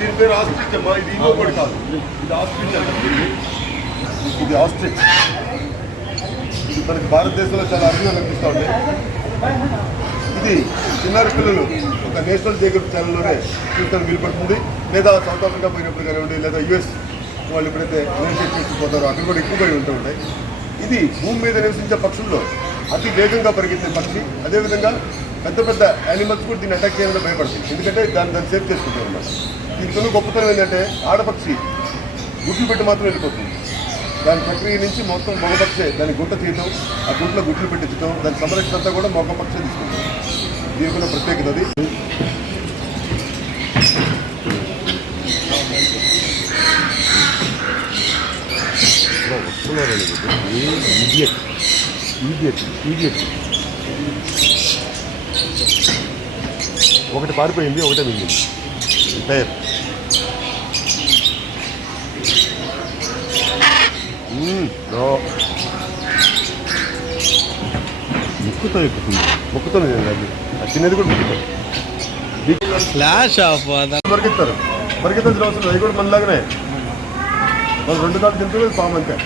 దీని పేరు ఆస్ట్రిచ్ అమ్మా. ఇది ఇంకోటి కాదు, ఇది ఆస్ట్రిచ్ అంటారు. ఇది ఆస్ట్రిచ్. ఇది మనకి భారతదేశంలో చాలా అరుదుగా కనిపిస్తూ ఉంటాయి. ఇది చిన్నారి పిల్లలు ఒక నేషనల్ జియోగ్రఫీ ఛానల్లోనే చూడటానికి వీలుపడుతుంది. లేదా సౌత్ ఆఫ్రికా పోయినప్పుడు కానివ్వండి, లేదా యుఎస్ వాళ్ళు ఎప్పుడైతే యూనైటెడ్ స్టేట్స్ పోతారో అక్కడ కూడా ఎక్కువ పోయి ఉంటూ ఉంటాయి. ఇది భూమి మీద నివసించే పక్షుల్లో అతి వేగంగా పరిగెత్తే పక్షి. అదేవిధంగా పెద్ద పెద్ద యానిమల్స్ కూడా దీన్ని అటాక్ చేయాలని భయపడుతుంది, ఎందుకంటే దాన్ని సేవ్ చేసుకుంటారు అనమాట. దీంట్లో గొప్పతనం ఏంటంటే ఆడపక్షి గుడ్లు పెట్టి మాత్రం వెళ్ళిపోతుంది. దాని ప్రక్రియ నుంచి మొత్తం మగపక్షే దాన్ని గుంట తీయటం, ఆ గుంట్లో గుడ్లు పెట్టించడం, దాని సంరక్షణ అంతా కూడా మగపక్షే తీసుకుంటాం. దీనికి ఉన్న ప్రత్యేకత అది. ఒకటి పారిపోయింది, ఒకటే మిగిలింది టైర్. ముక్కుతో ఎక్కుతుంది, ముక్కుతో చిన్నది కూడా ముక్కుతారు. పరిగెత్తారు, పరిగెత్తాల్సిన అవసరం. అది కూడా మనలాగానే వాళ్ళు 2 కాళ్ళు తింటే పాము అంతే.